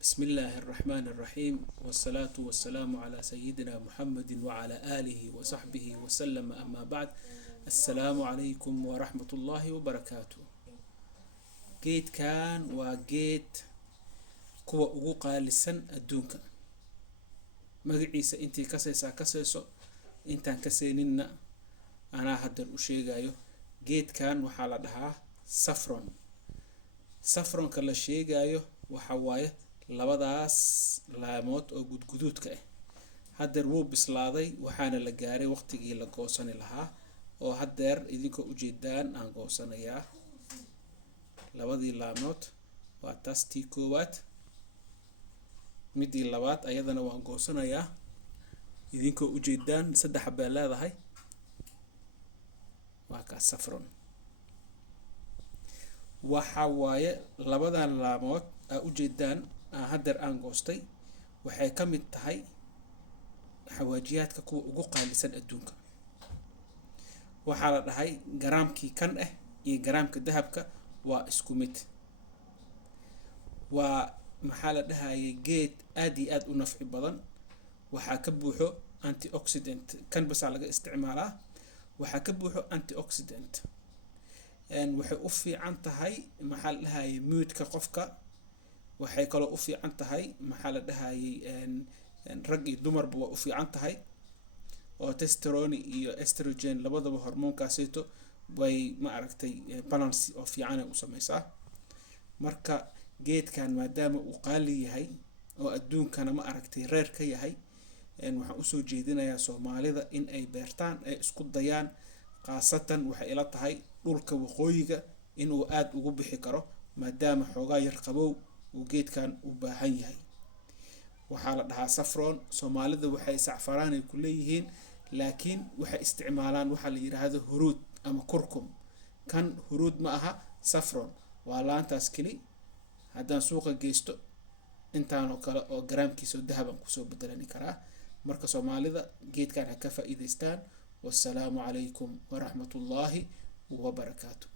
بسم الله الرحمن الرحيم والصلاة والسلام على سيدنا محمد وعلى آله وصحبه وسلم أما بعد. السلام عليكم ورحمة الله وبركاته. جيت كان وجيت كوا أوقع لسن الدنيا مجلس أنتي كسيسو أنت كسيننا أنا هدر أشيء جيت كان وحالدها سفرون كلا شيء جايو وحوايه labadaas laamood oo gudgududka ah hadeer wuu bislaaday waxaana la gaaray waqtigii la goosani lahaa oo hadeer idinka u jeedaan aan goosanayaa labadii laamood waa tastii koowaad midii labaad ayadana waan goosanayaa idinka u jeedaan saddex baa leedahay waa ka safron waxa waaye labadan laamood u jeedaan hadeer aan goostay waxay ka mid tahay xawaajiyaadka kuwa ugu qaalisan adduunka waxaa la dhahay garaamkii kan ah iyo garaamka dahabka waa isku mid waa maxaa la dhahayay geed aad iyo aad u nafci badan waxaa ka buuxo antioxidant kan bas laga isticmaalaa waxaa ka buuxo antioxidant waxay u fiican tahay maxaa la dhahayay moodka qofka waxay kaloo u fiican tahay maxaa la dhahayay rag iyo dumarba waa u fiican tahay oo testosterone iyo estrogen labadaba hormoonkaasito way ma aragtay balance oo fiican u sameeysaa marka geedkan maadaama uu qaali yahay oo adduunkana ma aragtay reer ka yahay waxaan u soo jeedinayaa Soomaalida in ay beertaan ay isku dayaan qaasatan waxay ila tahay dhulka waqooyiga inuu aad ugu bixi karo maadaama xoogaa yar qabow geedkan u baahan yahay waxaa la dhahaa saffron Soomaalida waxay sacfaraan ay ku leeyihiin laakiin waxay isticmaalaan waxa la yiraahdo huruud ama kurkum kan huruud ma aha saffron waa laantaas kali haddaan suuqa geysto intaan oo kale oo garaamkiisa dahaban ku soo bedelani karaa marka Soomaalida geedkan ka faa'iideystaan. والسلام عليكم ورحمة الله وبركاته.